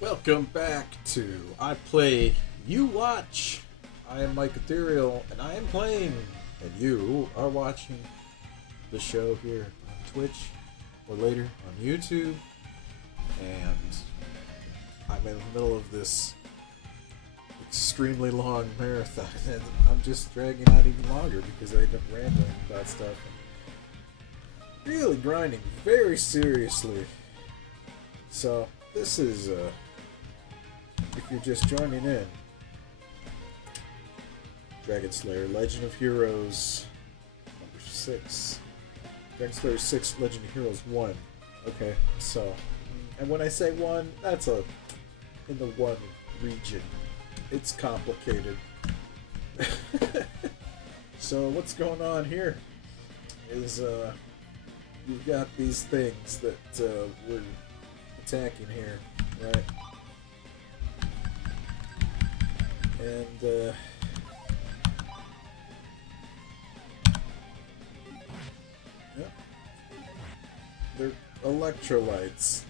Welcome back to I Play, You Watch. I am Mike Ethereal, and I am playing, and you are watching the show here on Twitch, or later on YouTube, and I'm in the middle of this extremely long marathon, and I'm just dragging out even longer because I end up rambling about stuff and really grinding very seriously. So, this is, if you're just joining in, Dragon Slayer Legend of Heroes number 6. Dragon Slayer 6 Legend of Heroes 1. Okay, so, and when I say 1, that's in the 1 region. It's complicated. So, what's going on here is, you've got these things that, we're attacking here, right? And yeah, they're electrolytes,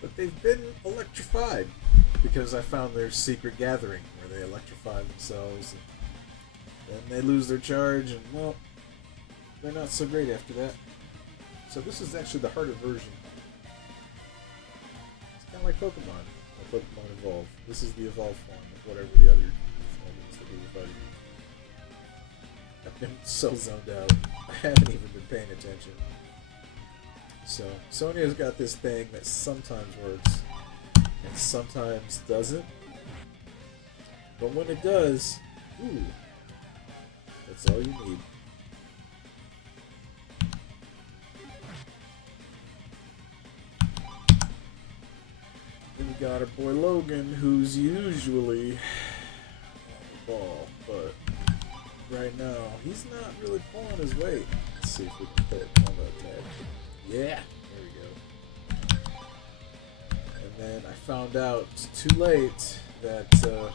but they've been electrified because I found their secret gathering where they electrify themselves, and then they lose their charge, and well, they're not so great after that. So this is actually the harder version. It's kind of like Pokemon. Pokemon Evolve. This is the evolved form of whatever the other form is that we were fighting. I've been so zoned out. I haven't even been paying attention. So, Sonya's got this thing that sometimes works and sometimes doesn't. But when it does, ooh, that's all you need. We got our boy Logan, who's usually on the ball, but right now he's not really pulling his weight. Let's see if we can hit combo attack. Yeah, there we go. And then I found out too late that I don't know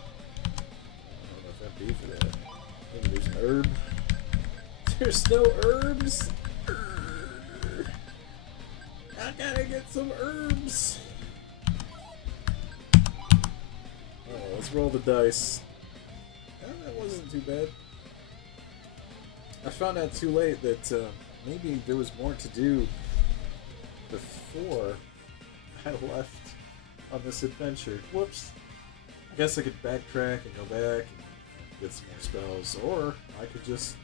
if FB for that. Maybe there's an herb. There's no herbs. I gotta get some herbs. Let's roll the dice. That wasn't too bad. I found out too late that maybe there was more to do before I left on this adventure. Whoops. I guess I could backtrack and go back and get some more spells, or I could just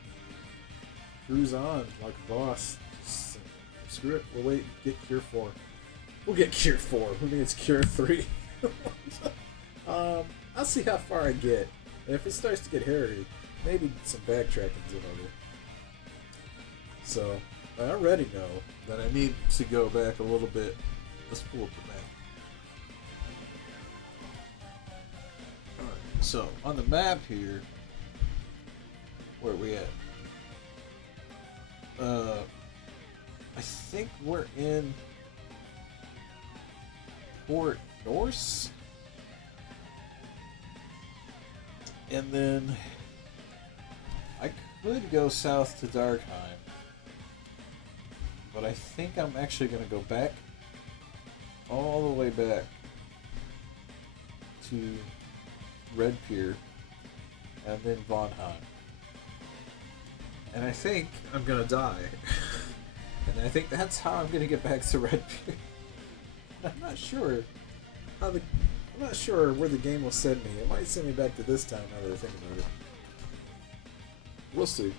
cruise on like a boss. Just, screw it. We'll wait. Get Cure 4. We'll get Cure 4. Who needs Cure 3? I'll see how far I get. And if it starts to get hairy, maybe some backtracking's in order. So, I already know that I need to go back a little bit. Let's pull up the map. Alright, so on the map here, where are we at? I think we're in Port Norse? And then I could go south to Darkheim, but I think I'm actually going to go back, all the way back to Red Pier and then Vonheim. And I think I'm going to die. And I think that's how I'm going to get back to Red Pier. I'm not sure I'm not sure where the game will send me. It might send me back to this town now that I think about it. We'll see.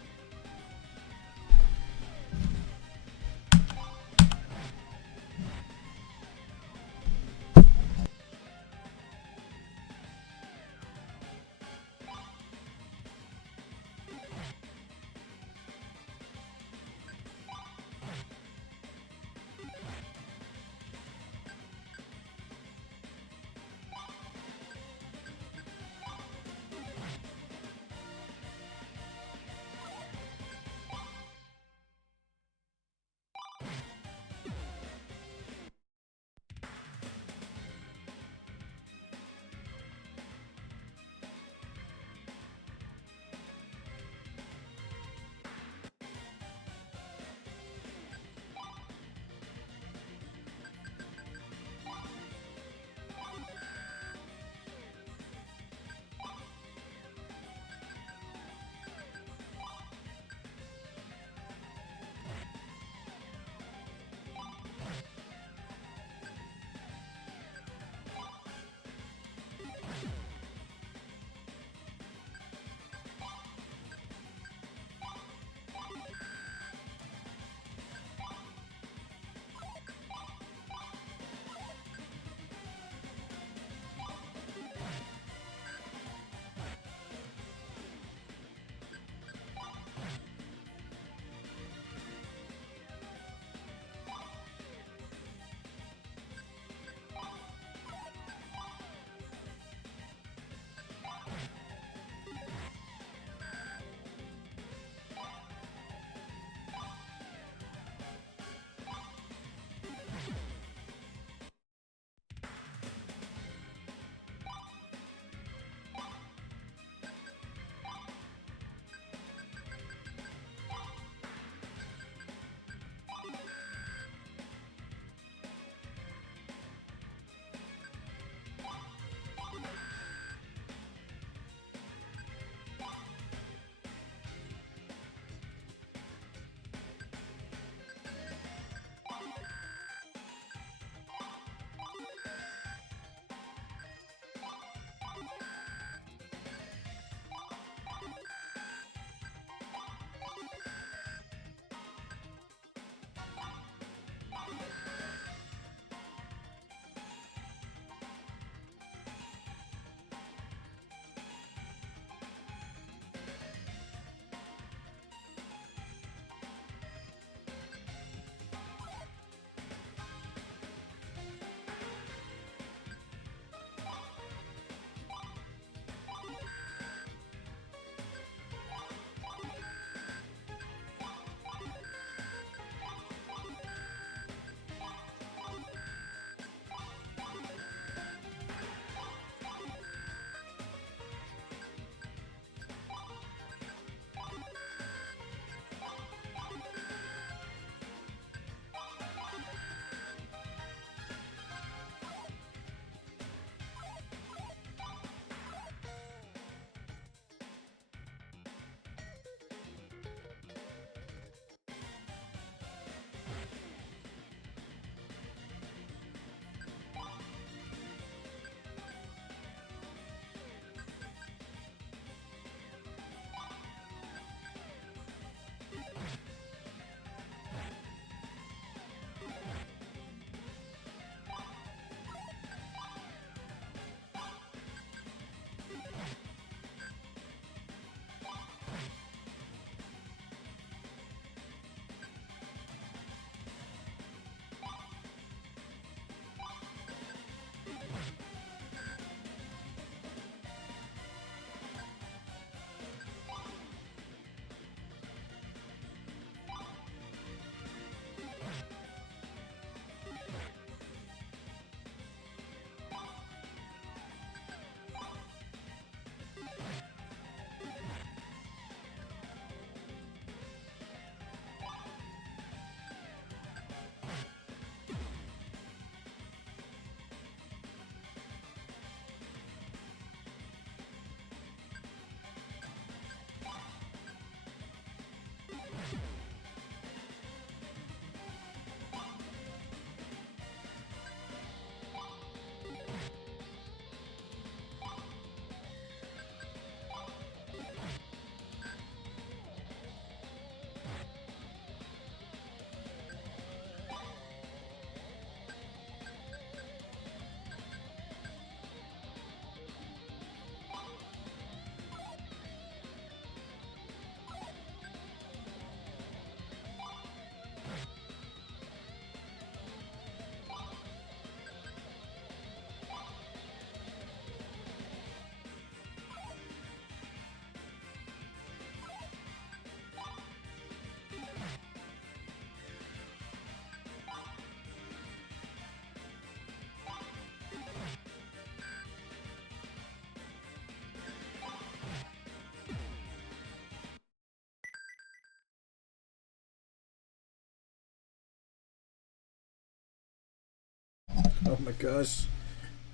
Oh my gosh.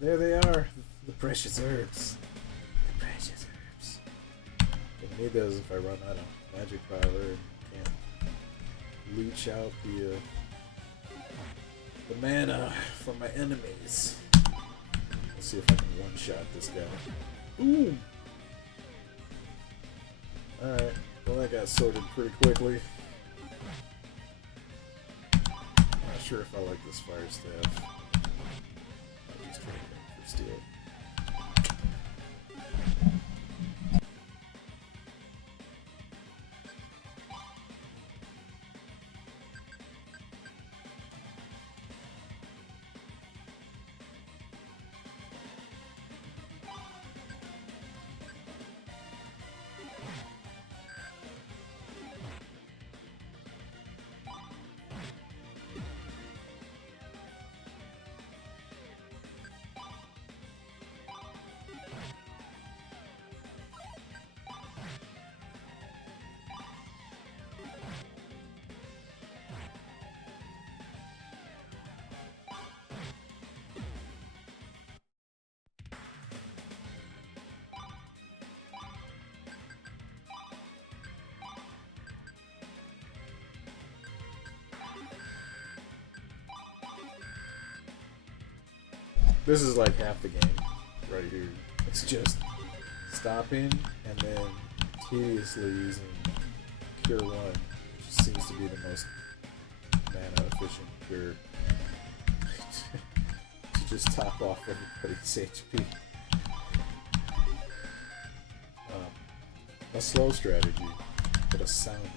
There they are. The precious herbs. The precious herbs. I need those if I run out of magic power and can't leech out the mana from my enemies. Let's see if I can one-shot this guy. Ooh! Alright, well that got sorted pretty quickly. Not sure if I like this fire staff. I'll just trade it for steel. This is like half the game right here. It's just stopping and then tediously using Cure 1, which seems to be the most mana efficient cure to just top off everybody's HP. A slow strategy, but a sound one.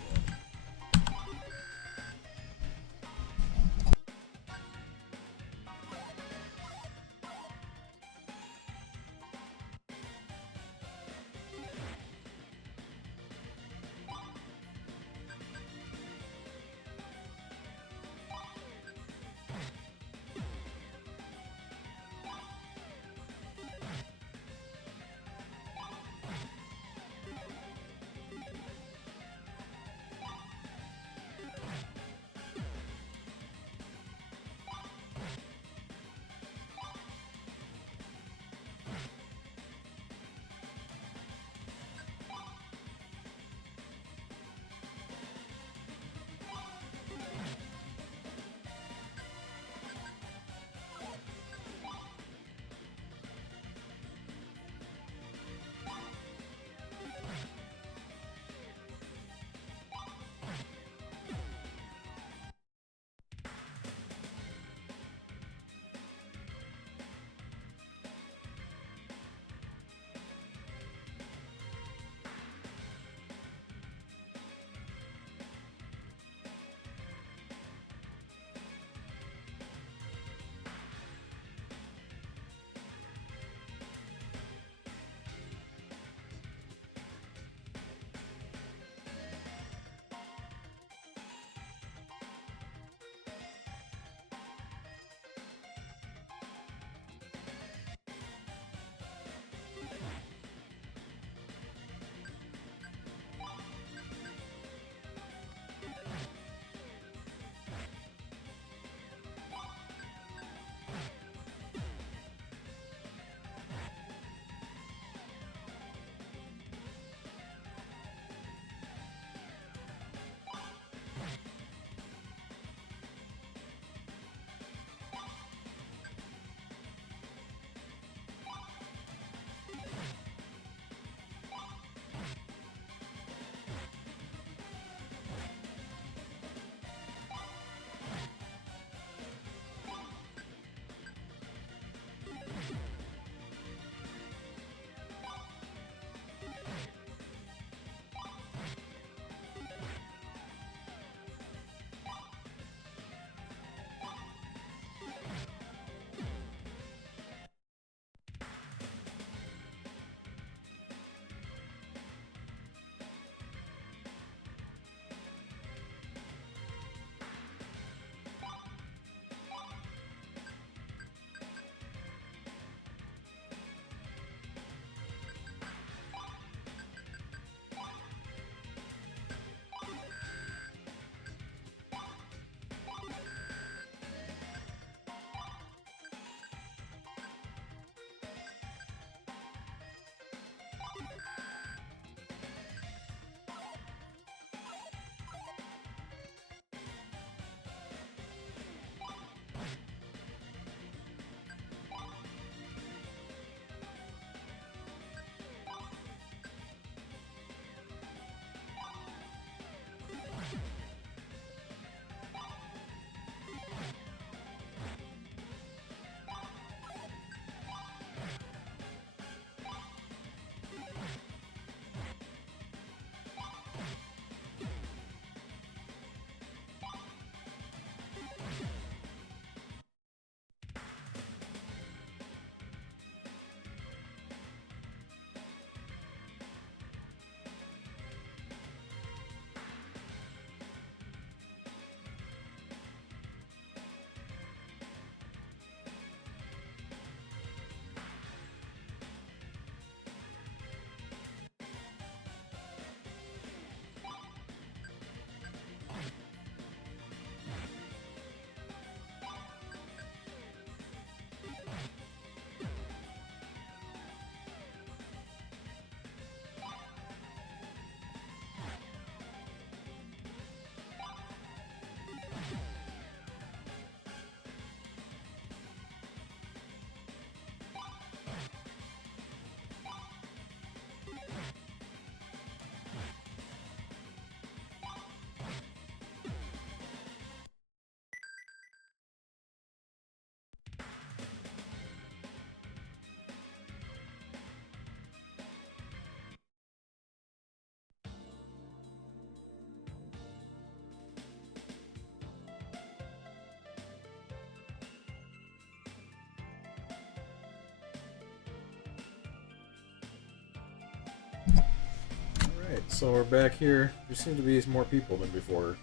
Alright, so we're back here. There seem to be more people than before.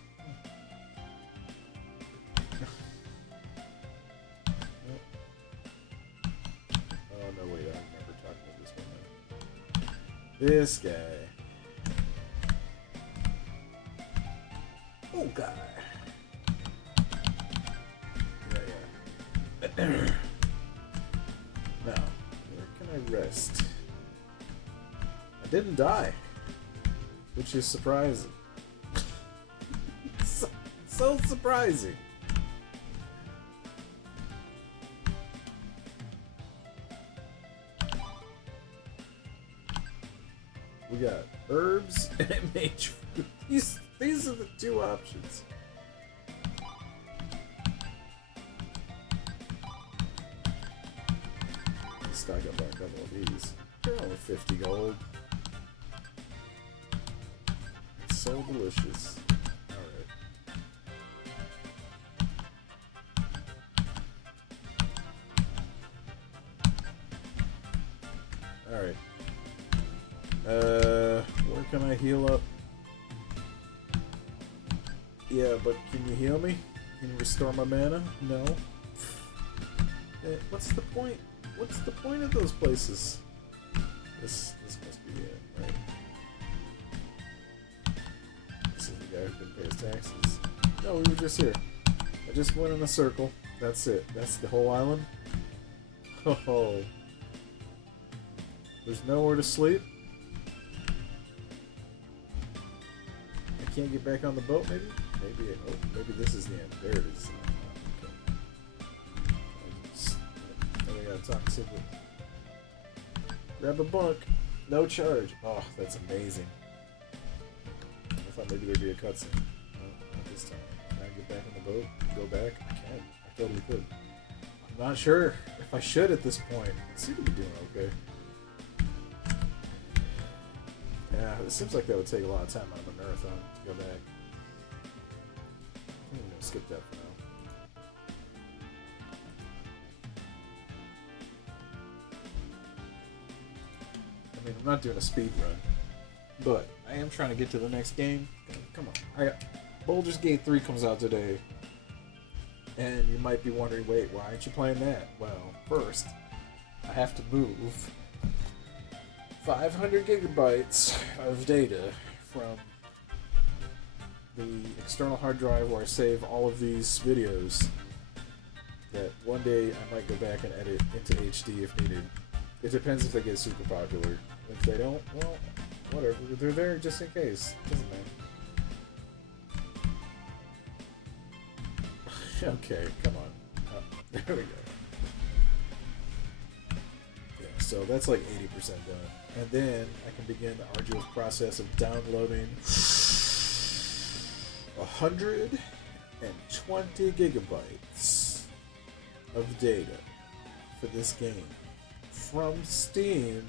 Oh, no, wait, I remember talking about this one now. This guy. Oh, guy. Yeah. Now, where can I rest? I didn't die. Which is surprising. so surprising. We got herbs and mage food. These are the two options. Stock up on a couple of these. They're only 50 gold. So delicious. Alright. Where can I heal up? Yeah, but can you heal me? Can you restore my mana? No. What's the point? What's the point of those places? This must be it, right? This is the guy who didn't pay his taxes. No, we were just here. I just went in a circle. That's it. That's the whole island. Oh. There's nowhere to sleep. I can't get back on the boat, maybe? Maybe this is the end. There it is. Okay. I gotta talk to it. Grab a bunk. No charge. Oh, that's amazing. I thought maybe there'd be a cutscene. No, not this time. Can I get back on the boat and go back? I can. I totally could. I'm not sure if I should at this point. I seem to be doing okay. Yeah, it seems like that would take a lot of time out of a marathon to go back. I'm gonna skip that for now. I mean, I'm not doing a speed run, but I am trying to get to the next game. Come on. Baldur's Gate 3 comes out today, and you might be wondering, wait, why aren't you playing that? Well, first, I have to move 500 gigabytes of data from the external hard drive where I save all of these videos that one day I might go back and edit into HD if needed. It depends if they get super popular. If they don't, well, whatever. They're there just in case. Doesn't matter. Okay, come on. There we go. Yeah, so that's like 80% done. And then I can begin the arduous process of downloading 120 gigabytes of data for this game from Steam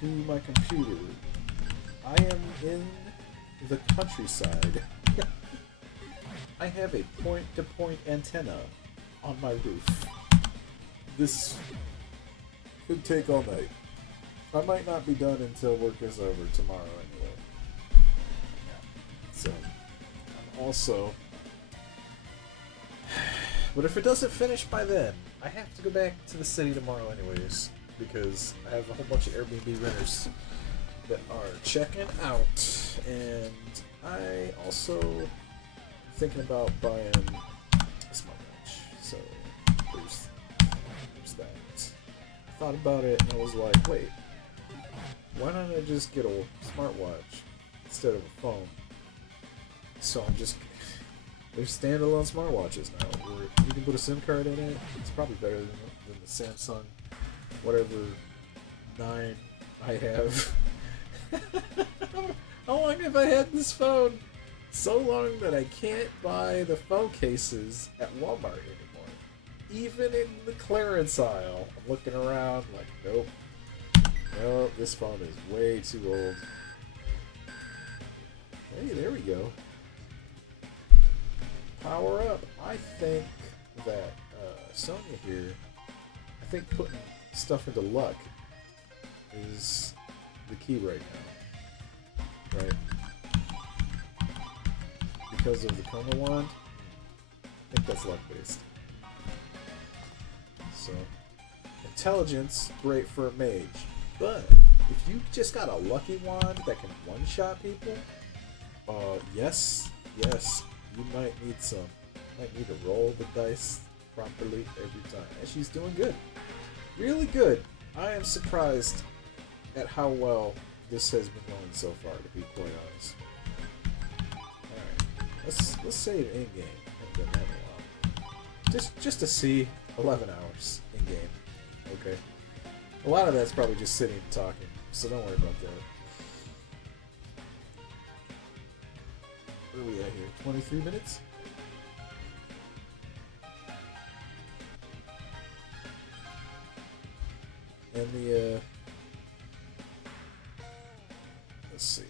to my computer. I am in the countryside. I have a point-to-point antenna on my roof. This could take all night. I might not be done until work is over tomorrow anyway. So, I'm also... But if it doesn't finish by then, I have to go back to the city tomorrow anyways, because I have a whole bunch of Airbnb renters that are checking out, and I also am thinking about buying a smartwatch. So, there's that. I thought about it and I was like, wait, why don't I just get a smartwatch instead of a phone? So I'm just... There's standalone smartwatches now where you can put a SIM card in it. It's probably better than the Samsung whatever 9 I have. How long have I had this phone? So long that I can't buy the phone cases at Walmart anymore. Even in the clearance aisle, I'm looking around like, nope. No, this phone is way too old. Hey, there we go. Power up. I think that Sonya here, I think putting stuff into luck is the key right now. right? Because of the coma wand. I think that's luck based. So, intelligence, great for a mage. But if you just got a lucky wand that can one-shot people, yes, you might need some. You might need to roll the dice properly every time. And she's doing good. Really good. I am surprised at how well this has been going so far, to be quite honest. Alright, let's save in-game. Haven't done that in a while. Just to see 11 hours in-game. Okay. A lot of that's probably just sitting and talking, so don't worry about that. Where are we at here? 23 minutes? And the, let's see.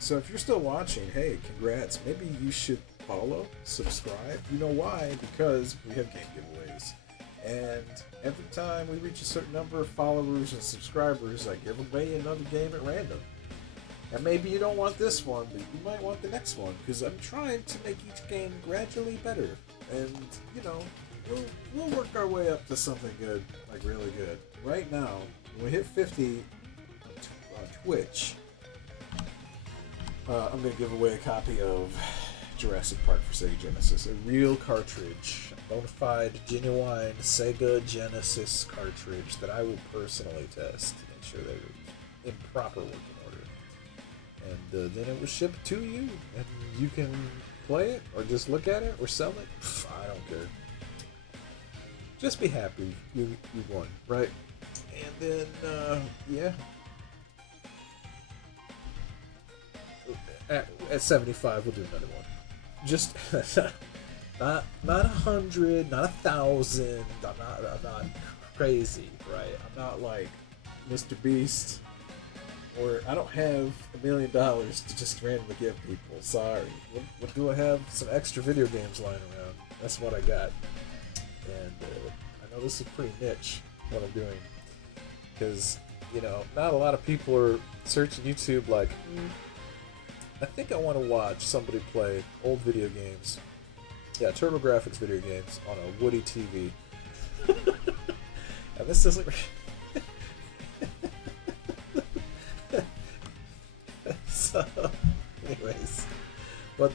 So if you're still watching, hey, congrats. Maybe you should follow, subscribe. You know why? Because we have game giveaways. And every time we reach a certain number of followers and subscribers, I give away another game at random. And maybe you don't want this one, but you might want the next one, because I'm trying to make each game gradually better. And, you know, we'll work our way up to something good, like really good. Right now, when we hit 50 on Twitch, I'm going to give away a copy of Jurassic Park for Sega Genesis, a real cartridge, a bona fide, genuine Sega Genesis cartridge that I will personally test to make sure that it's in proper working order. And then it will ship to you, and you can play it, or just look at it, or sell it. I don't care. Just be happy you won, right? And then, yeah. At 75, we'll do another one. Just not 100, not 1,000. I'm not crazy, right? I'm not like Mr. Beast, or I don't have $1 million to just randomly give people. Sorry. What do I have? Some extra video games lying around. That's what I got. And I know this is pretty niche what I'm doing, because you know not a lot of people are searching YouTube like. I think I want to watch somebody play old video games. Yeah, TurboGrafx video games on a Woody TV. And this doesn't... So, anyways. But,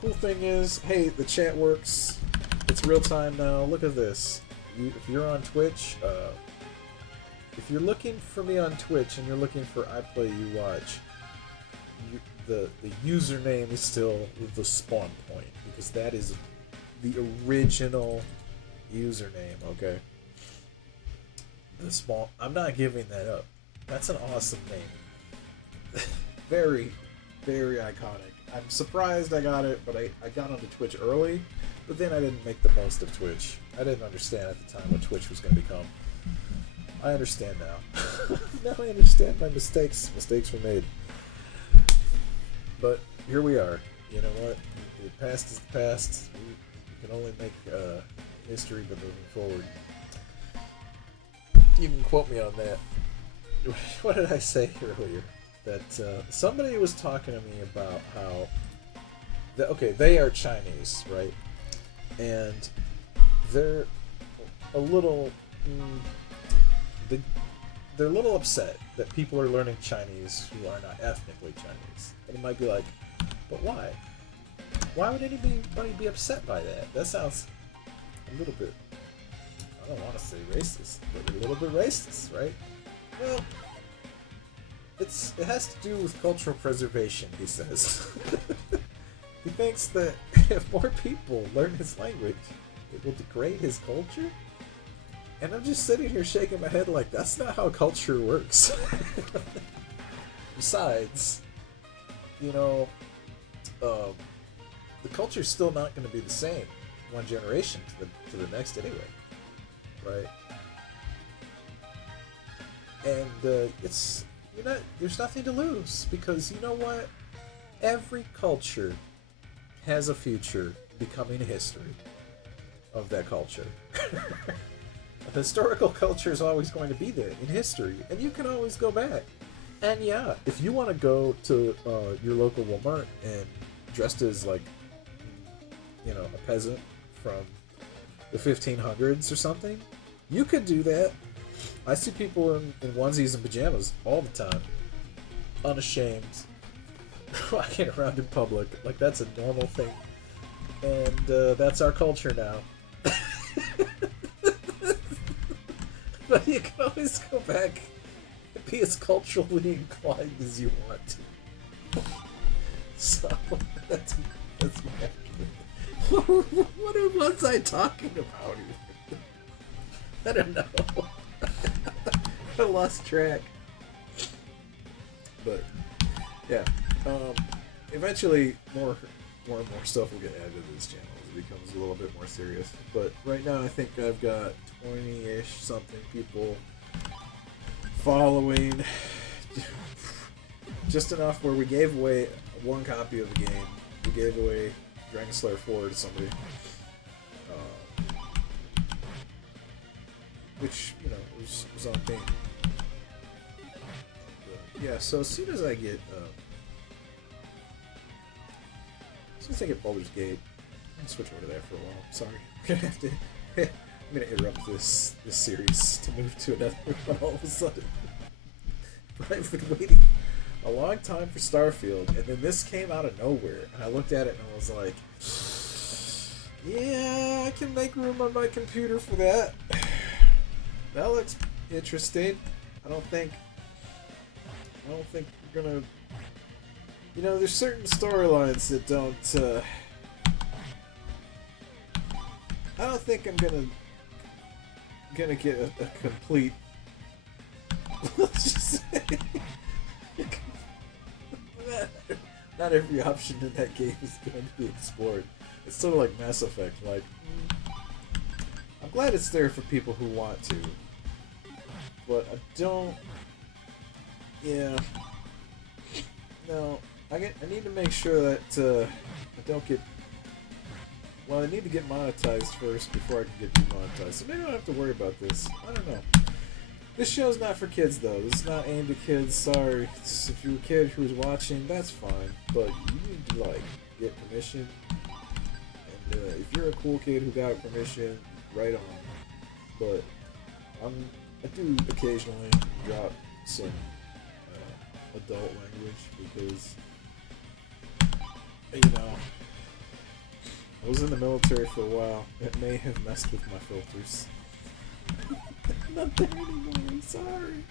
cool thing is, hey, the chat works. It's real time now. Look at this. If you're on Twitch, if you're looking for me on Twitch and you're looking for I Play You Watch, the username is still the spawn point, because that is the original username, okay? The spawn, I'm not giving that up. That's an awesome name. Very, very iconic. I'm surprised I got it, but I got onto Twitch early, but then I didn't make the most of Twitch. I didn't understand at the time what Twitch was going to become. I understand now. Now I understand my mistakes. Mistakes were made. But here we are. You know what? The past is the past. We can only make history by moving forward. You can quote me on that. What did I say earlier? That somebody was talking to me about how... okay, they are Chinese, right? And they're a little... they're a little upset that people are learning Chinese who are not ethnically Chinese. And it might be like, but why? Why would anybody be upset by that? That sounds a little bit, I don't want to say racist, but a little bit racist, right? Well, it has to do with cultural preservation, he says. He thinks that if more people learn his language, it will degrade his culture? And I'm just sitting here shaking my head like, that's not how culture works. Besides, you know, the culture's still not going to be the same one generation to the next anyway, right? And there's nothing to lose, because you know what? Every culture has a future becoming history of that culture. A historical culture is always going to be there in history, and you can always go back. And yeah, if you want to go to your local Walmart and dressed as like, a peasant from the 1500s or something, you could do that. I see people in onesies and pajamas all the time, unashamed, walking around in public like that's a normal thing, and that's our culture now. But you can always go back and be as culturally inclined as you want to. So that's my. What was I talking about? I don't know. I lost track. But yeah, eventually more and more stuff will get added to this channel as it becomes a little bit more serious. But right now, I think I've got 20-ish something people following. Just enough where we gave away one copy of the game. We gave away Dragon Slayer 4 to somebody. Which, was on theme. Yeah, so as soon as I get Baldur's Gate, I'm gonna switch over to that for a while. Sorry. I'm gonna interrupt this series to move to another one all of a sudden. But I've been waiting a long time for Starfield, and then this came out of nowhere, and I looked at it and I was like, yeah, I can make room on my computer for that. That looks interesting. I don't think we're gonna. There's certain storylines that don't. I don't think I'm gonna get a complete. Let's just say, not every option in that game is going to be explored. It's sort of like Mass Effect. Like, I'm glad it's there for people who want to, but I don't. Yeah. No, I need to make sure that I don't get. Well, I need to get monetized first before I can get demonetized. So maybe I don't have to worry about this. I don't know. This show's not for kids, though. This is not aimed at kids. Sorry. If you're a kid who's watching, that's fine. But you need to, get permission. And if you're a cool kid who got permission, right on. But I do occasionally drop some adult language because, I was in the military for a while. It may have messed with my filters. Not there anymore, I'm sorry.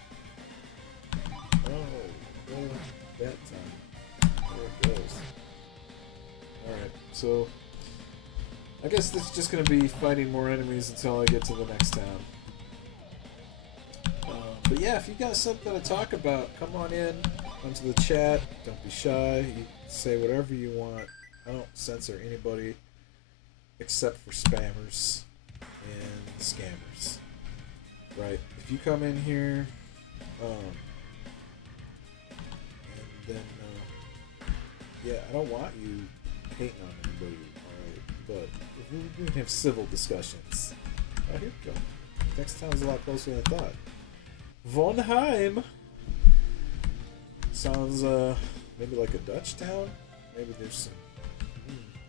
Oh, that time. There it goes. Alright, so I guess it's just gonna be fighting more enemies until I get to the next town. But yeah, if you got something to talk about, come on in onto the chat. Don't be shy. You can say whatever you want. I don't censor anybody except for spammers and scammers. Right? If you come in here, and then, yeah, I don't want you hating on anybody, alright? But if we can have civil discussions. Oh, here we go. Next town's a lot closer than I thought. Vonheim sounds maybe like a Dutch town. Maybe there's some.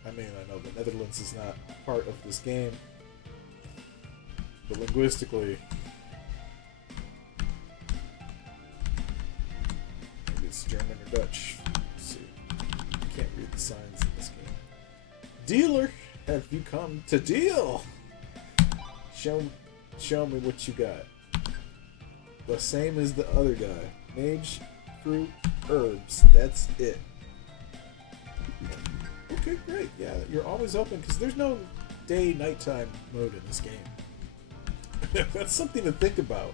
I know the Netherlands is not part of this game, but linguistically, maybe it's German or Dutch. Let's see. I can't read the signs in this game. Dealer, have you come to deal? Show me what you got. The same as the other guy. Mage, fruit, herbs. That's it. Okay, great. Yeah, you're always open because there's no day-nighttime mode in this game. That's something to think about.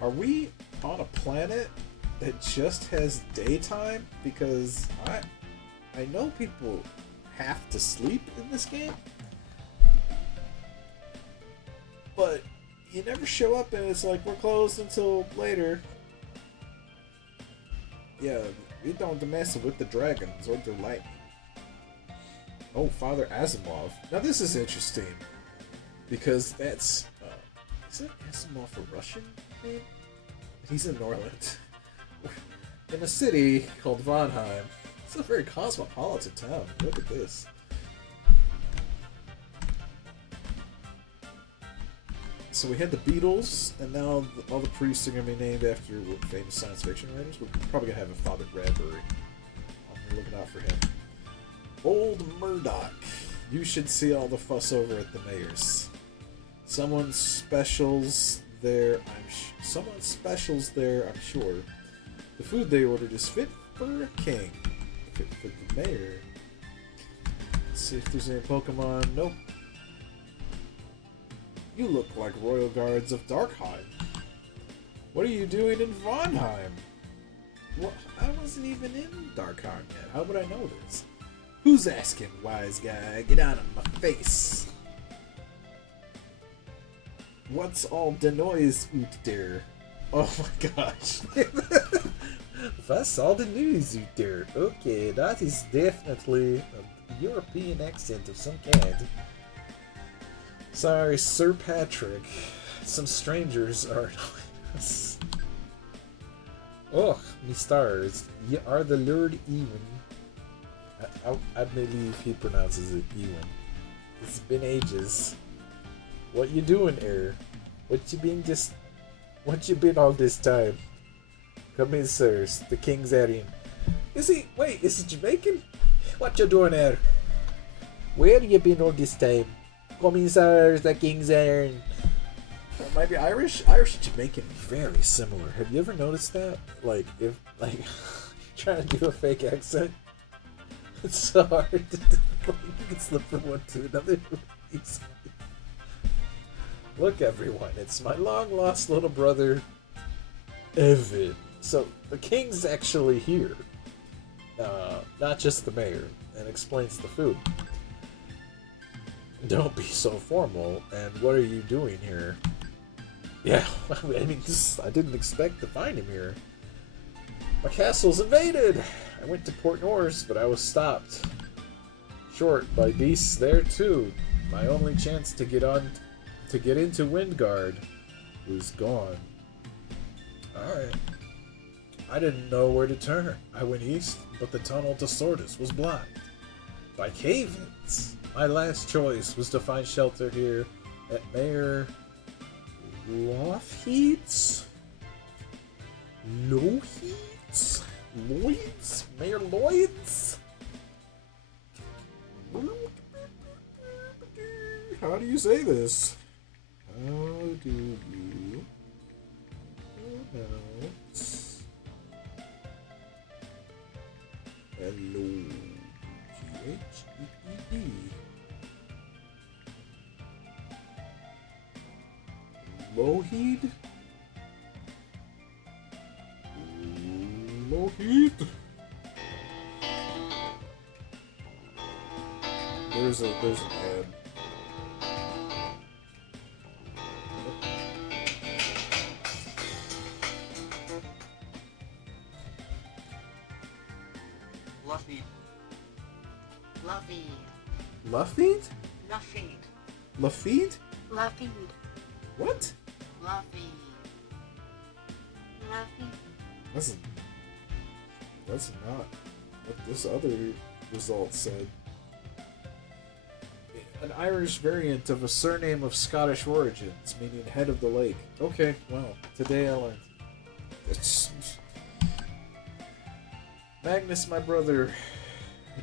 Are we on a planet that just has daytime? Because I know people have to sleep in this game, but you never show up and it's like, we're closed until later. Yeah, we don't mess with the dragons or the lightning. Oh, Father Asimov. Now this is interesting because that's is that Asimov a Russian name? He's in Norland. in a city called Vonheim. It's a very cosmopolitan town. Look at this. So we had the Beatles, and now all the priests are going to be named after famous science fiction writers. We're probably going to have a Father Bradbury. I'm looking out for him. Old Murdoch. You should see all the fuss over at the mayor's. Someone specials there, I'm sure. The food they ordered is fit for a king. Fit for the mayor. Let's see if there's any Pokemon. Nope. You look like royal guards of Darkheim. What are you doing in Vonheim? What? I wasn't even in Darkheim yet. How would I know this? Who's asking, wise guy? Get out of my face. What's all the noise out there? Oh my gosh. What's all the news out there? Okay, that is definitely a European accent of some kind. Sorry, Sir Patrick. Some strangers are annoying us. Oh, me stars. You are the Lord Ewan. I believe he pronounces it Ewan. It's been ages. What you doing here? What you been all this time? Come in, sirs. The king's at him. Is he is he Jamaican? What you doing here? Where you been all this time? Come in, sirs. The king's here. Might be Irish. Irish and Jamaican very similar. Have you ever noticed that? Like, if you're trying to do a fake accent, it's so hard to do. You can slip from one to another. Look, everyone, it's my long-lost little brother, Evan. So, the king's actually here. Not just the mayor, and explains the food. Don't be so formal, and what are you doing here? Yeah, I mean, I didn't expect to find him here. My castle's invaded! I went to Port Norse, but I was stopped short by beasts there too. My only chance to get into Windguard was gone. Alright. I didn't know where to turn. I went east, but the tunnel to Sordis was blocked by cave-ins. My last choice was to find shelter here at Mayor Lougheed's? Lougheed's? Lloyd's? Mayor Lloyd's? How do you say this? How do you pronounce hello? G-H-E-E-D. Lougheed? Lougheed? There's an ad. Lougheed. Lougheed. Lougheed? Lougheed. Lougheed? Lougheed. What? Lougheed. Lougheed. That's not what this other result said. An Irish variant of a surname of Scottish origins, meaning head of the lake. Okay, well, today I learned. Magnus, my brother,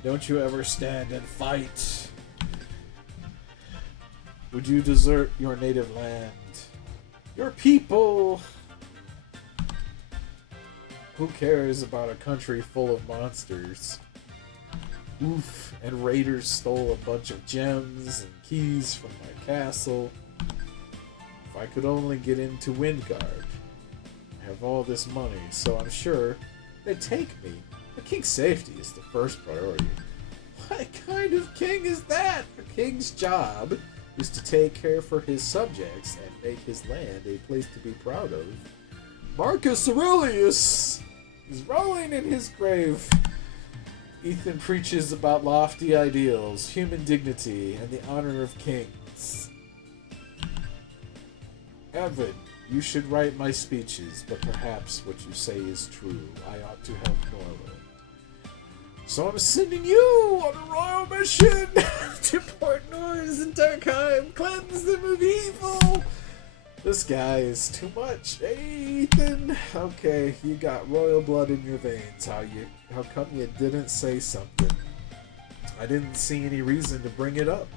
don't you ever stand and fight. Would you desert your native land? Your people! Who cares about a country full of monsters? Oof, and raiders stole a bunch of gems and keys from my castle. If I could only get into Windguard. I have all this money, so I'm sure they'd take me. The king's safety is the first priority. What kind of king is that? A king's job is to take care for his subjects and make his land a place to be proud of. Marcus Aurelius is rolling in his grave. Ethan preaches about lofty ideals, human dignity, and the honor of kings. Evan, You should write my speeches, but perhaps what you say is true. I ought to help Norway. So I'm sending you on a royal mission to Port Norse and Darkheim, cleanse them of evil. This guy is too much. Hey, Ethan. Okay, you got royal blood in your veins. How come you didn't say something? I didn't see any reason to bring it up.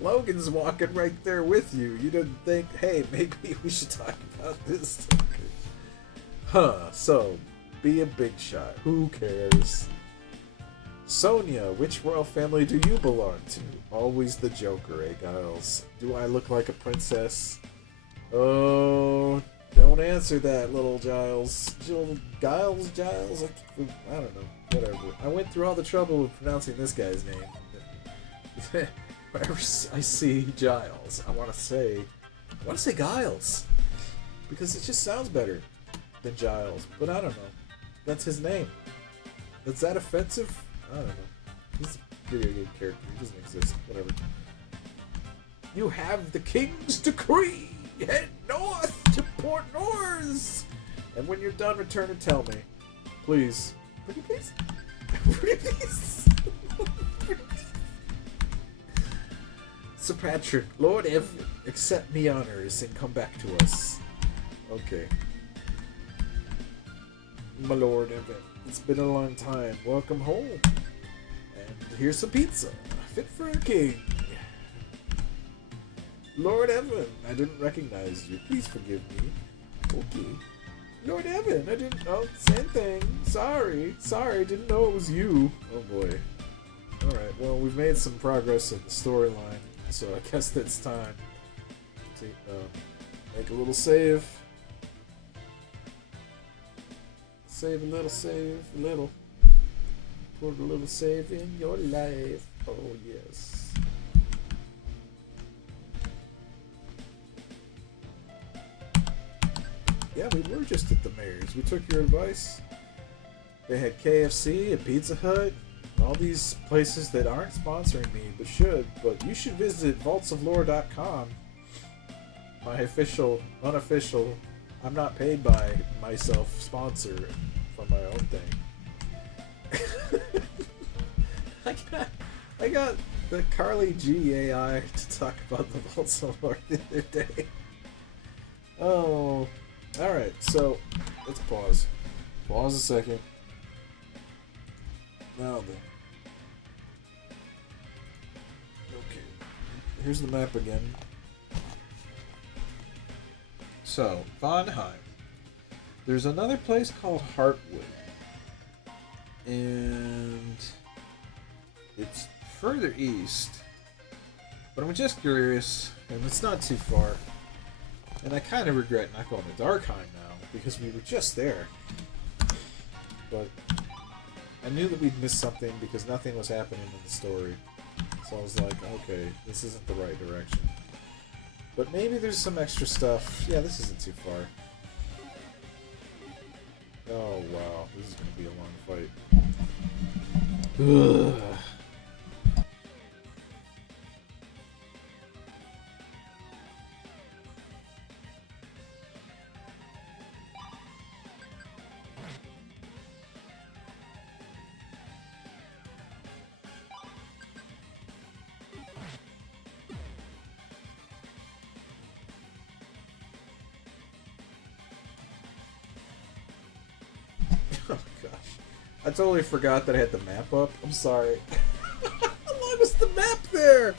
Logan's walking right there with you. You didn't think, hey, maybe we should talk about this? Okay. Huh, so, be a big shot. Who cares? Sonia, which royal family do you belong to? Always the Joker, eh, Giles? Do I look like a princess? Oh, don't answer that, little Giles. Giles? I don't know. Whatever. I went through all the trouble of pronouncing this guy's name. Whenever I see Giles, I want to say Giles, because it just sounds better than Giles. But I don't know. That's his name. Is that offensive? I don't know. He's a video game character. He doesn't exist. Whatever. You have the king's decree. Head north to Port Norse, and when you're done, return and tell me, please. Pretty please. Pretty please. Sir Patrick, Lord Evan, accept me honors and come back to us. Okay. My Lord Evan, it's been a long time. Welcome home. And here's some pizza. Fit for a king. Lord Evan, I didn't recognize you. Please forgive me. Okay. Lord Evan, I didn't... Oh, same thing. Sorry, didn't know it was you. Oh boy. Alright, well, we've made some progress in the storyline. So I guess it's time to make a little save. Save a little. Put a little save in your life. Oh yes. Yeah, we were just at the mayor's. We took your advice. They had KFC, a Pizza Hut, all these places that aren't sponsoring me but should. But you should visit vaultsoflore.com. My unofficial, I'm not paid by myself sponsor for my own thing. I got the Carly G AI to talk about the Vaults of Lore the other day. Oh, alright, so let's pause. Pause a second. Now then. Okay. Here's the map again. So, Vonheim. There's another place called Heartwood. And it's further east. But I'm just curious, and it's not too far. And I kind of regret not going to Darkheim now, because we were just there. But I knew that we'd missed something because nothing was happening in the story. So I was like, okay, this isn't the right direction. But maybe there's some extra stuff. Yeah, this isn't too far. Oh, wow. This is going to be a long fight. Ugh. Oh gosh. I totally forgot that I had the map up. I'm sorry. How long was the map there?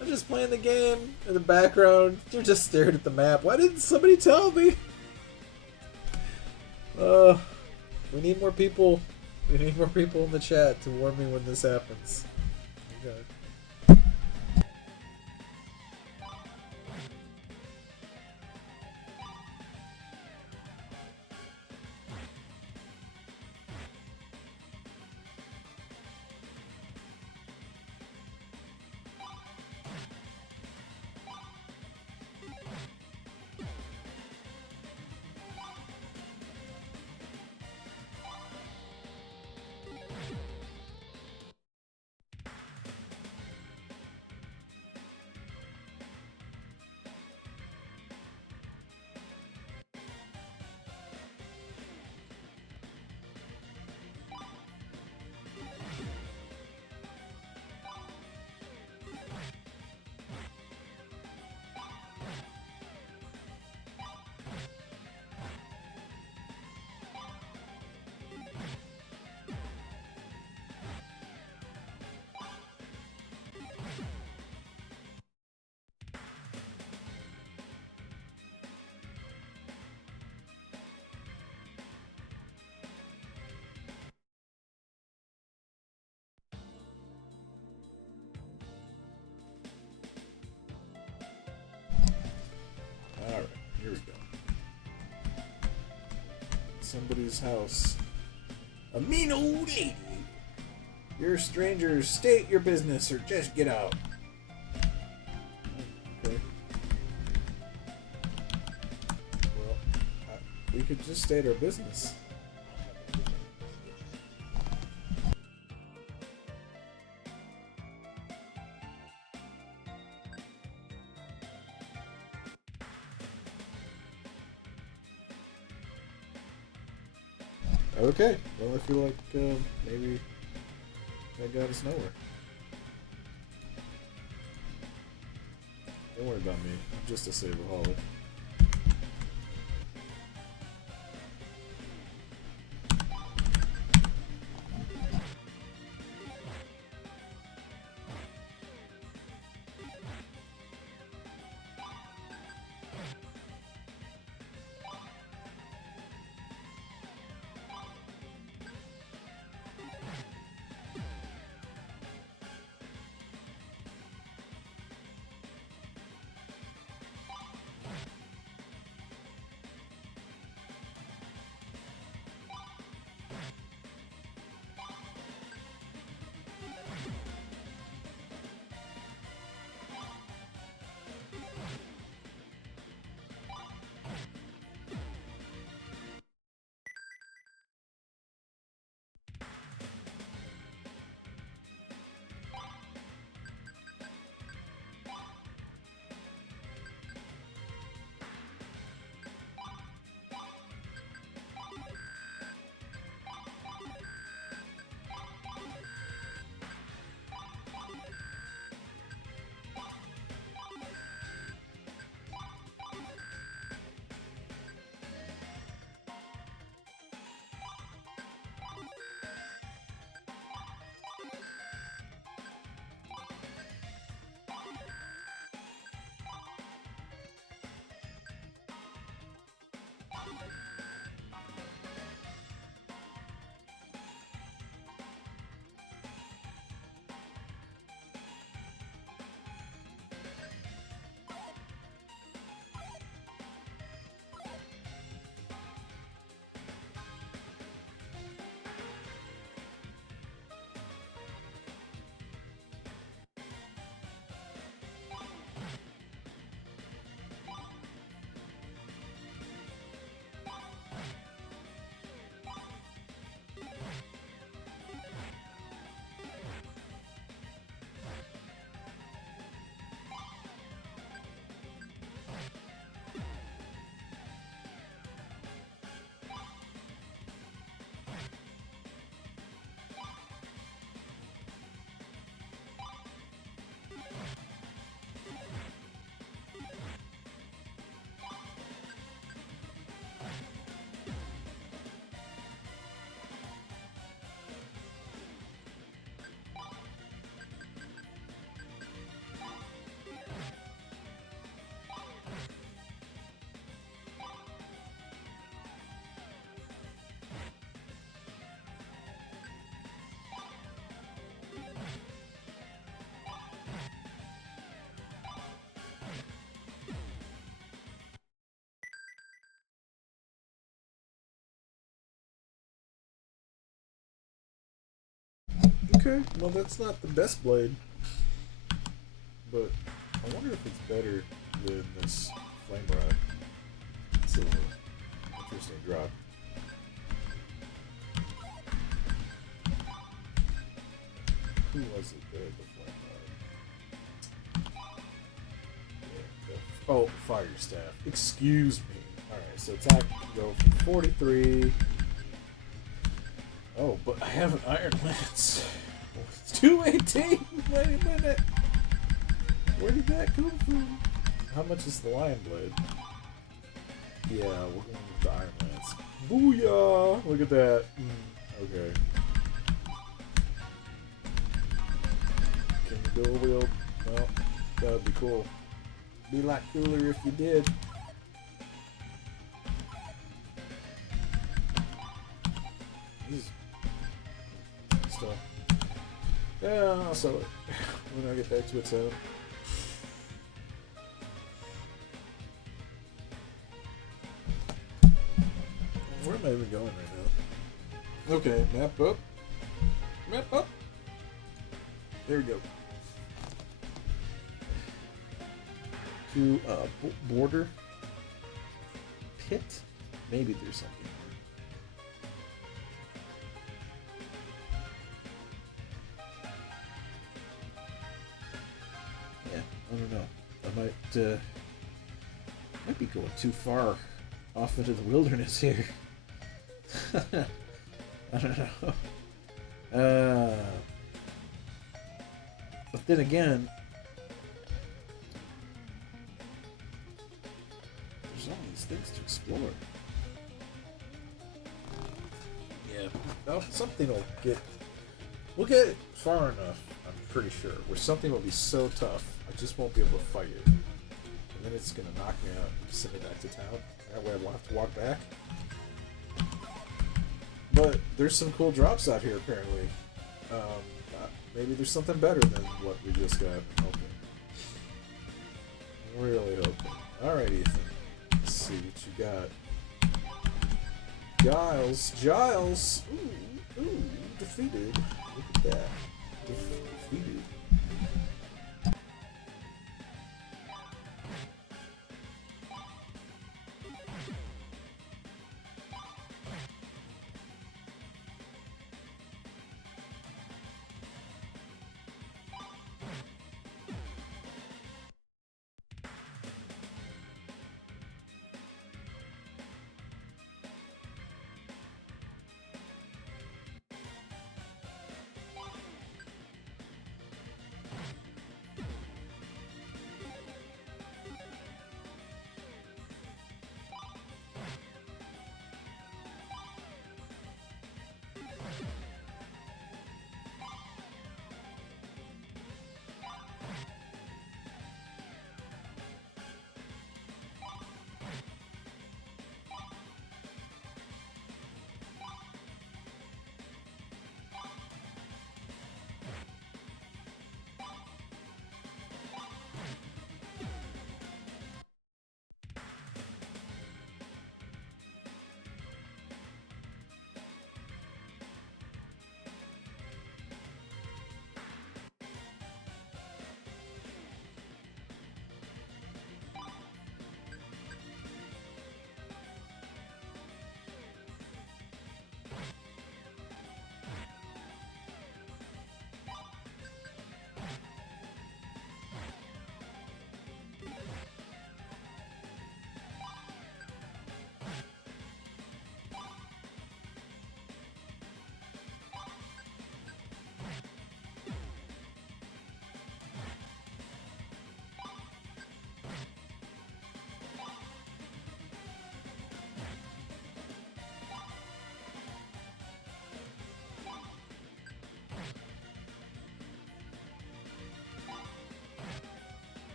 I'm just playing the game in the background. You're just staring at the map. Why didn't somebody tell me? We need more people. We need more people in the chat to warn me when this happens. Okay. somebody's house. A mean old lady. You're strangers. State your business or just get out. Okay. Well, we could just state our business. Okay, well I feel like maybe that got us nowhere. Don't worry about me, I'm just a saberholic. Okay, well that's not the best blade, but I wonder if it's better than this flame rod. It's an interesting drop. Who was it there, the flame rod? Oh, fire staff. Excuse me. Alright, so attack can go from 43. Oh, but I have an iron lance. It's 218. Wait a minute. Where did that come from? How much is the lion blade? Yeah, we're going with the iron lance. Booyah! Look at that. Okay. Can you dual wield? Well, that would be cool. Be a lot cooler if you did. Stuff. Yeah, I'll sell it when I get back to its own. Where am I even going right now? Okay, map up. Map up. There we go. To border pit. Maybe there's something. Yeah, I don't know. I might be going too far off into the wilderness here. I don't know. But then again, there's all these things to explore. Yeah, well, something will get. We'll get far enough, I'm pretty sure, where something will be so tough, I just won't be able to fight it. And then it's gonna knock me out and send me back to town. That way I won't have to walk back. But there's some cool drops out here, apparently. Maybe there's something better than what we just got. I'm hoping. Really hoping. Alright, Ethan. Let's see what you got. Giles! Ooh, defeated. Look at that. Defeated.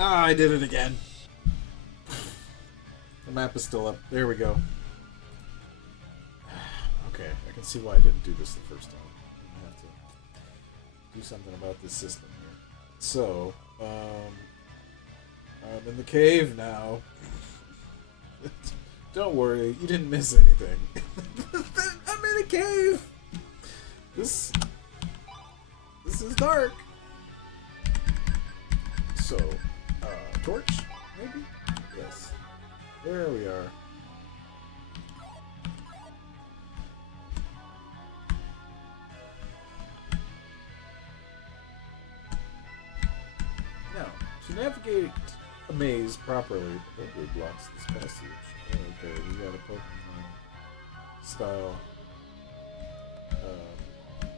Ah, I did it again. The map is still up. There we go. Okay, I can see why I didn't do this the first time. I have to do something about this system here. So, I'm in the cave now. Don't worry, you didn't miss anything. I'm in a cave. This is dark. So, torch, maybe? Yes. There we are. Now, to navigate a maze properly, nobody blocks this passage. Oh, okay, we got a Pokemon style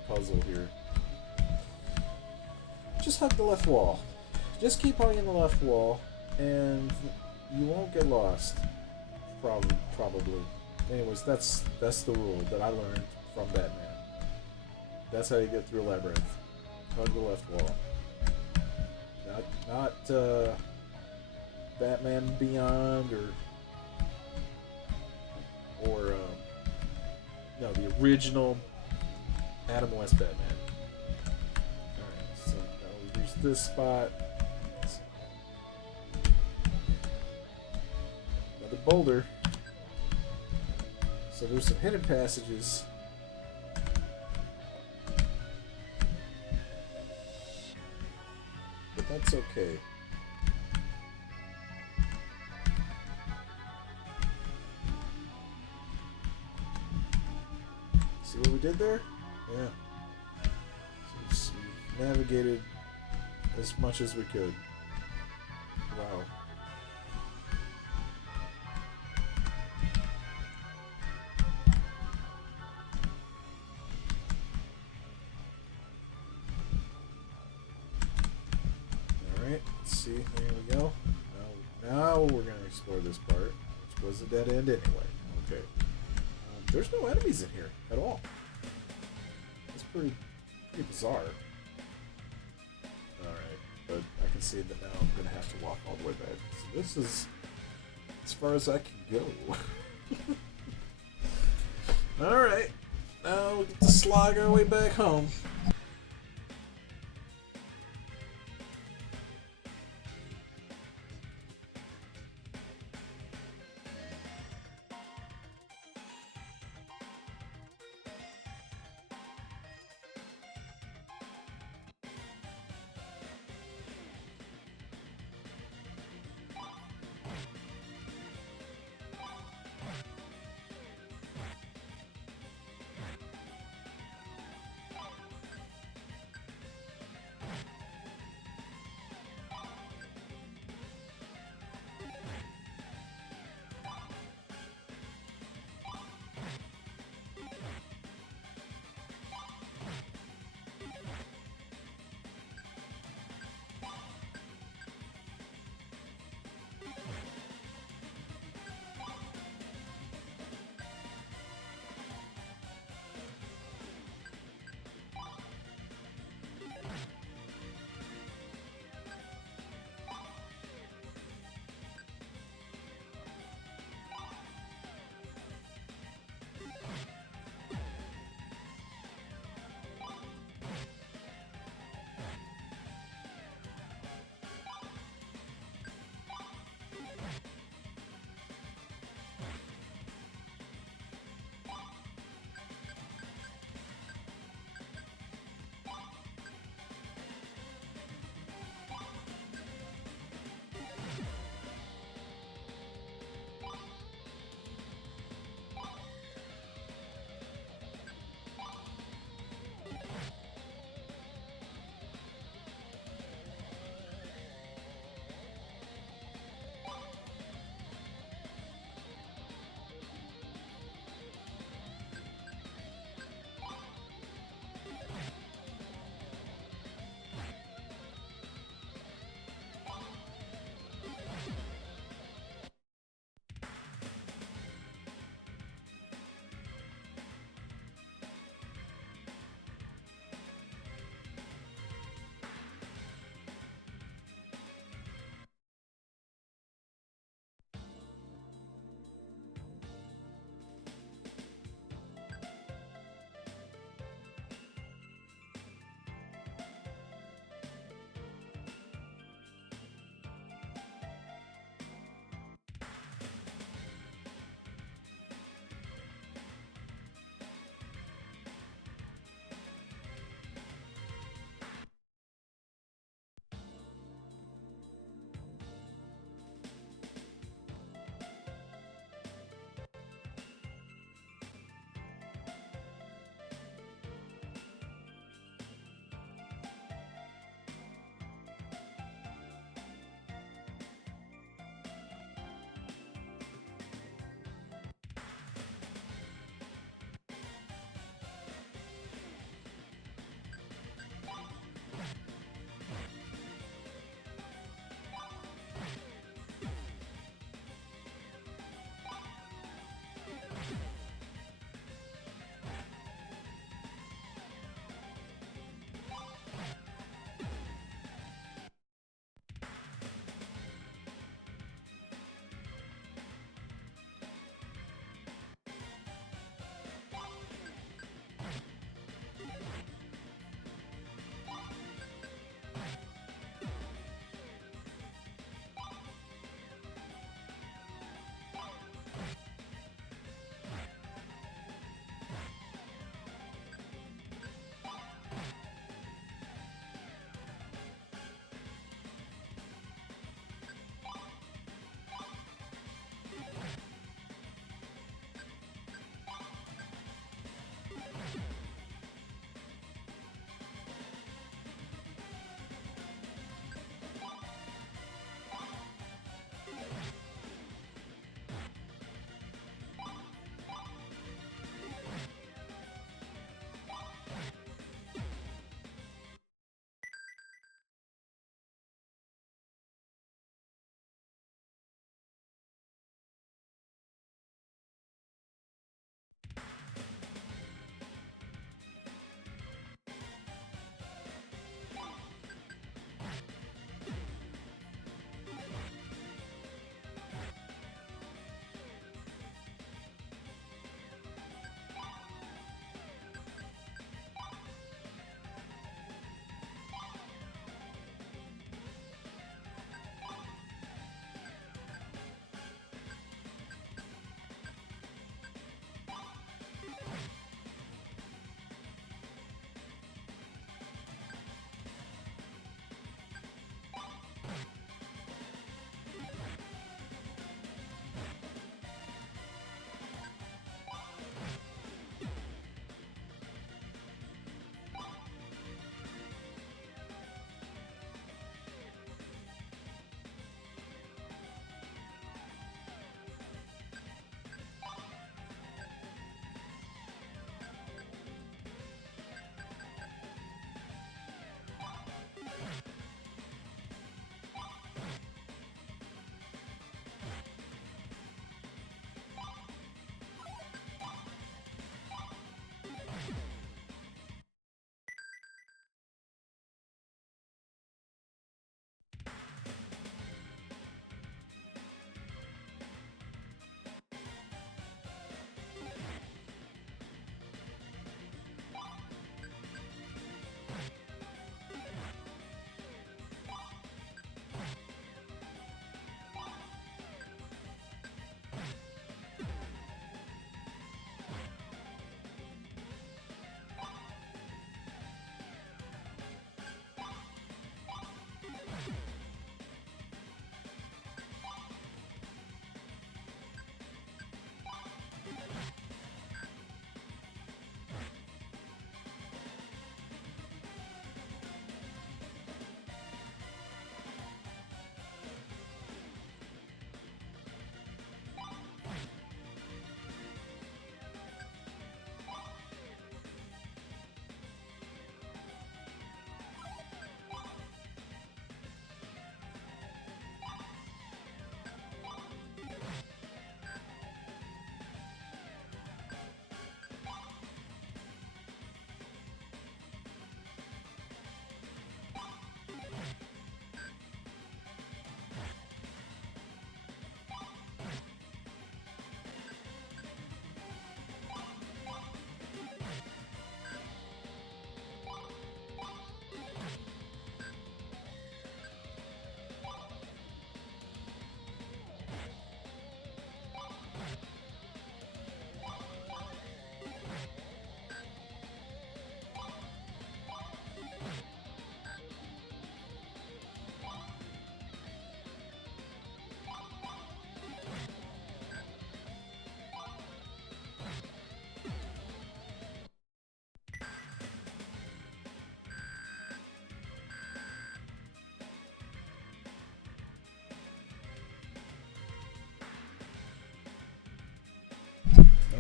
puzzle here. Just hug the left wall. Just keep hugging the left wall, and you won't get lost. Probably. Anyways, that's the rule that I learned from Batman. That's how you get through a labyrinth. Hug the left wall. Not Batman Beyond or no, the original Adam West Batman. Alright, so now we reach this spot. Another boulder. So there's some hidden passages. But that's okay. See what we did there? Yeah. So we navigated as much as we could. Wow. Alright, let's see. Here we go. Now we're going to explore this part, which was a dead end anyway. Okay. There's no enemies in here at all. It's pretty bizarre. Alright, but I can see that now I'm going to have to walk all the way back. So this is as far as I can go. Alright, now we get to slog our way back home.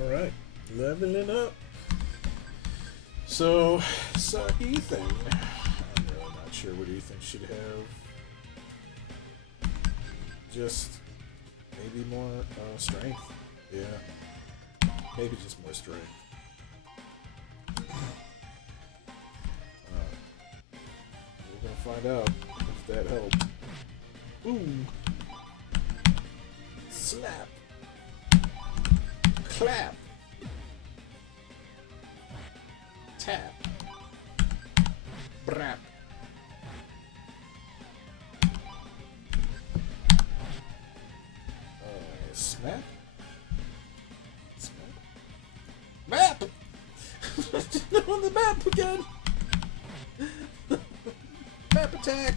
Alright. Leveling up. So Ethan. I'm really not sure what Ethan should have. Just maybe more strength. Yeah. Maybe just more strength. We're gonna find out if that helped. Boom. Slap. Clap. Tap. Brap. Snap. Snap. Map. On the map again. Map attack.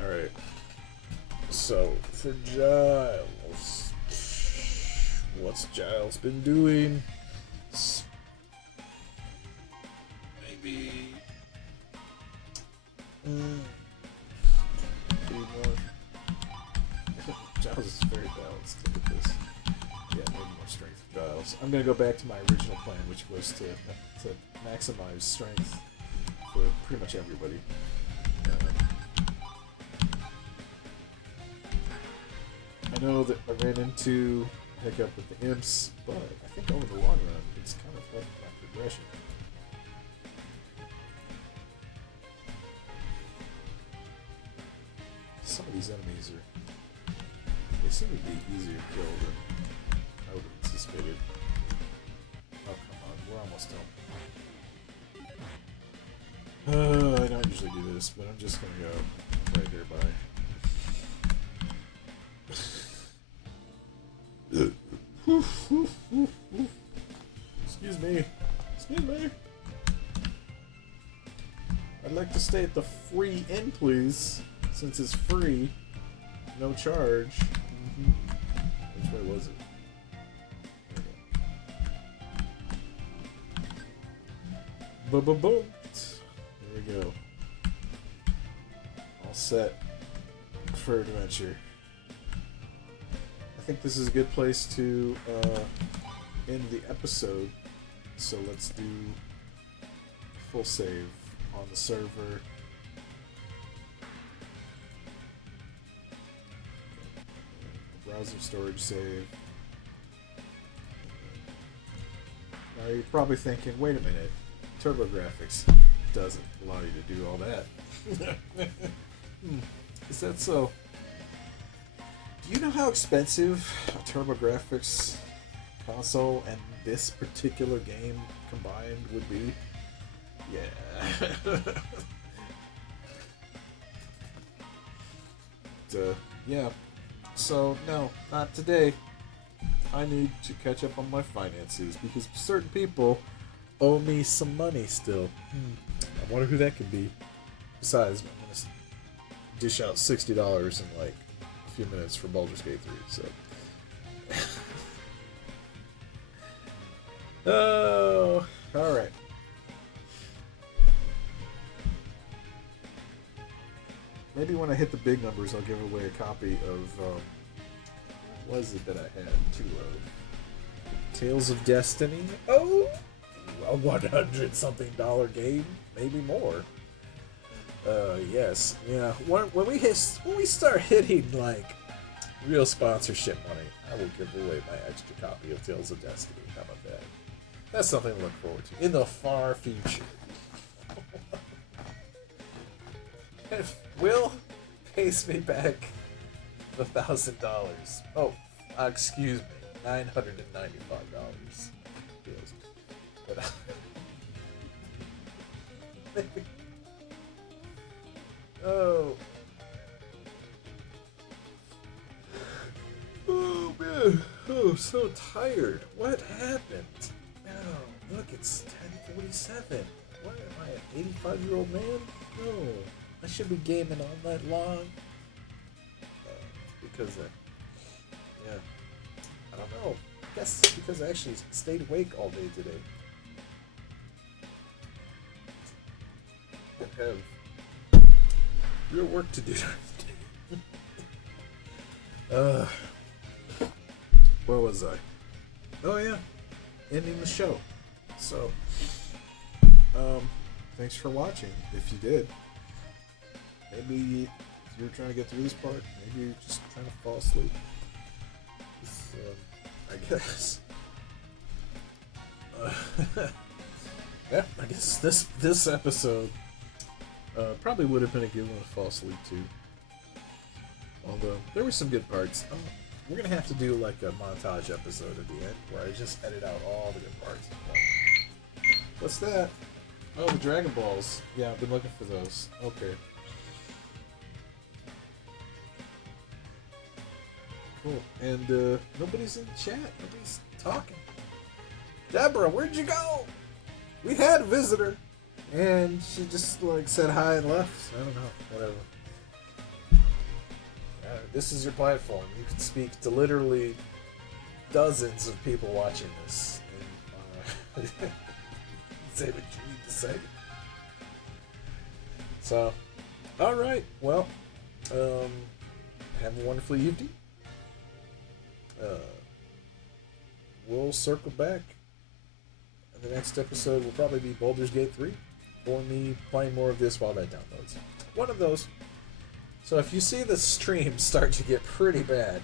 Alright. So, for Giles. What's Giles been doing? Maybe. Maybe more. Giles is very balanced. Look at this. Yeah, maybe more strength for Giles. I'm gonna go back to my original plan, which was to maximize strength for pretty much everybody. I know that I ran into a hiccup with the imps, but I think over the long run, it's kind of helped my progression. Some of these enemies they seem to be easier to kill than I would have anticipated. Oh, come on, we're almost done. I don't usually do this, but I'm just gonna go right here by. Excuse me. Excuse me. I'd like to stay at the free end, please. Since it's free. No charge. Which way was it? Boom. There we go. All set for adventure. I think this is a good place to end the episode. So let's do full save on the server. Browser storage save. Now you're probably thinking, wait a minute, TurboGrafx doesn't allow you to do all that. Is that so? Do you know how expensive a TurboGrafx console and this particular game combined would be? Yeah. Yeah. So, no, not today. I need to catch up on my finances because certain people owe me some money still. I wonder who that could be. Besides, I'm going to dish out $60 in like a few minutes for Baldur's Gate 3, so. Oh, alright. Maybe when I hit the big numbers, I'll give away a copy of, what was it that I had? Two of Tales of Destiny. Oh, a $100-something game, maybe more. Yes, yeah. When we start hitting like real sponsorship money, I will give away my extra copy of Tales of Destiny. How about that? That's something to look forward to in the far future. If Will pays me back $1,000. Oh, excuse me, $995. But maybe. Oh. Oh man. Oh, I'm so tired. What happened? No, look, it's 10:47. What am I, an 85-year-old man? No. I should be gaming all night long. Because, yeah. I don't know. I guess because I actually stayed awake all day today. I have real work to do. Where was I? Oh yeah, ending the show. So, thanks for watching. If you did, maybe you're trying to get through this part. Maybe you're just trying to fall asleep. I guess. Yeah, I guess this episode probably would have been a good one to fall asleep to. Although there were some good parts. We're gonna have to do like a montage episode at the end where I just edit out all the good parts. What's that? Oh, the Dragon Balls. Yeah, I've been looking for those. Okay. Cool. And nobody's in the chat. Nobody's talking. Deborah, where'd you go? We had a visitor, and she just like said hi and left. I don't know. Whatever. This is your platform. You can speak to literally dozens of people watching this. And, say what you need to say. So, all right. Well, have a wonderful evening. We'll circle back. And the next episode will probably be Baldur's Gate 3, or me playing more of this while that downloads. One of those. So if you see the stream start to get pretty bad,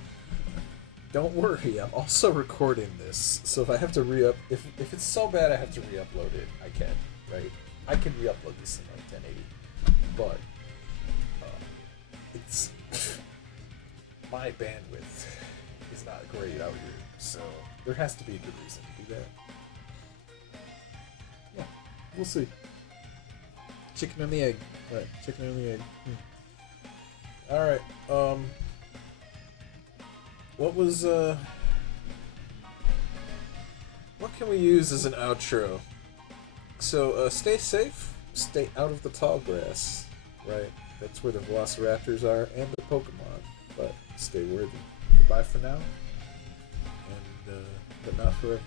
don't worry. I'm also recording this, so if I have to if it's so bad I have to re-upload it, I can, right? I can re-upload this in like 1080, but it's my bandwidth is not great out here, so there has to be a good reason to do that. Yeah, we'll see. Chicken and the egg. Right, chicken and the egg. Alright, what was, what can we use as an outro? So, stay safe, stay out of the tall grass, right? That's where the velociraptors are, and the Pokemon, but stay worthy. Goodbye for now, and, but not forever.